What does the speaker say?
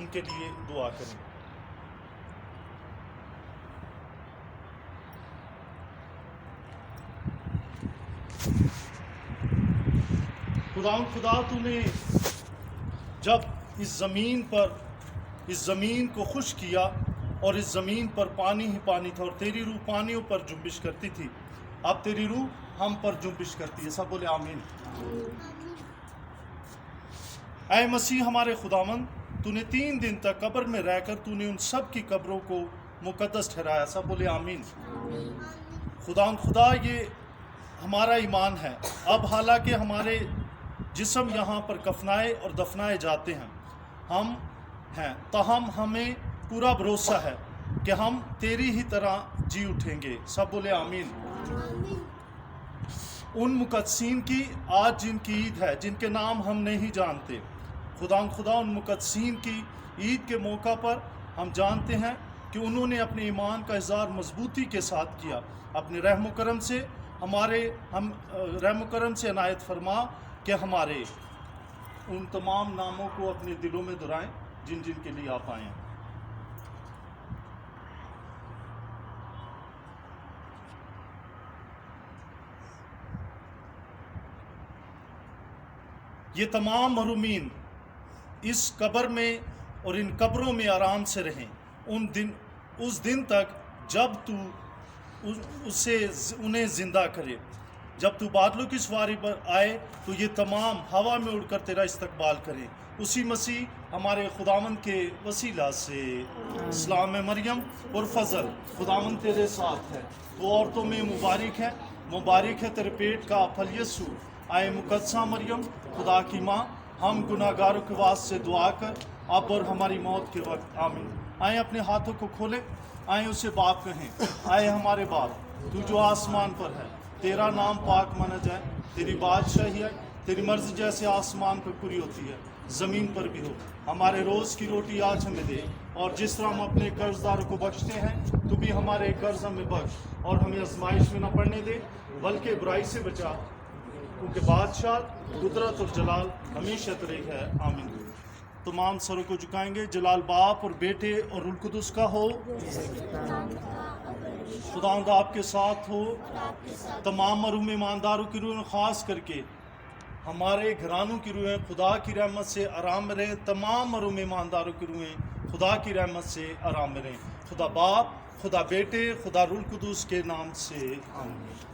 उनके लिए दुआ करें। खुदा तूने जब इस ज़मीन को खुश किया और इस ज़मीन पर पानी ही पानी था और तेरी रूह पानियों पर जुम्बिश करती थी, अब तेरी रूह हम पर जुम्बिश करती है। सब बोले आमीन। ऐ मसीह हमारे खुदावंद, तूने 3 दिन तक कब्र में रहकर तूने उन सब की कब्रों को मुकद्दस ठहराया। सब बोले आमीन। खुदा ये हमारा ईमान है। अब हालांकि हमारे जिस्म यहाँ पर कफनाए और दफनाए जाते हैं, हम हैं, ताहम हमें पूरा भरोसा है कि हम तेरी ही तरह जी उठेंगे। सब बोले आमीन। उन मुकद्दसीन की आज जिनकी ईद है, जिनके नाम हम नहीं जानते, खुदा उन मुकद्दसीन की ईद के मौका पर हम जानते हैं कि उन्होंने अपने ईमान का इज़हार मजबूती के साथ किया। अपने रहम करम से अनायत फरमा कि हमारे उन तमाम नामों को अपने दिलों में दोहराएं जिन जिन के लिए आप आए हैं। ये तमाम महरूमीन इस कब्र में और इन कब्रों में आराम से रहें उस दिन तक जब तू उन्हें ज़िंदा करे। जब तू बादलों की सवारी पर आए तो ये तमाम हवा में उड़कर तेरा इस्तकबाल करें। उसी मसीह हमारे खुदावंद के वसीला से। सलाम मरियम और फजल, खुदावंद तेरे साथ है, तो औरतों में मुबारक है तेरे पेट का फल यीशु। आए मुकद्दसा मरियम, खुदा की माँ, हम गुनाहगारों के वास्ते दुआ कर अब और हमारी मौत के वक्त आमीन। आए अपने हाथों को खोले, आए उसे बाप कहें। आए हमारे बाप, तू जो आसमान पर है, तेरा नाम पाक माना जाए, तेरी बादशाही है, तेरी मर्जी जैसे आसमान पर पूरी होती है ज़मीन पर भी हो। हमारे रोज़ की रोटी आज हमें दे, और जिस तरह हम अपने कर्जदारों को बख्शते हैं, तू भी हमारे कर्ज हमें बख्श, और हमें आजमाइश में न पड़ने दे, बल्कि बुराई से बचा, क्योंकि बादशाह, कुदरत और जलाल हमेशा तेरे है। आमीन। तमाम सरों को झुकाएंगे। जलाल बाप और बेटे और रूह कुदस का हो। खुदावंद आपके साथ हो। तमाम मरूम ईमानदारों की रूहें, ख़ास करके हमारे घरानों की रूहें खुदा की रहमत से आराम में रहें। तमाम मरूम ईमानदारों की रूहें खुदा की रहमत से आराम में रहें। खुदा बाप, खुदा बेटे, खुदा रूह कुदस के नाम से आमीन।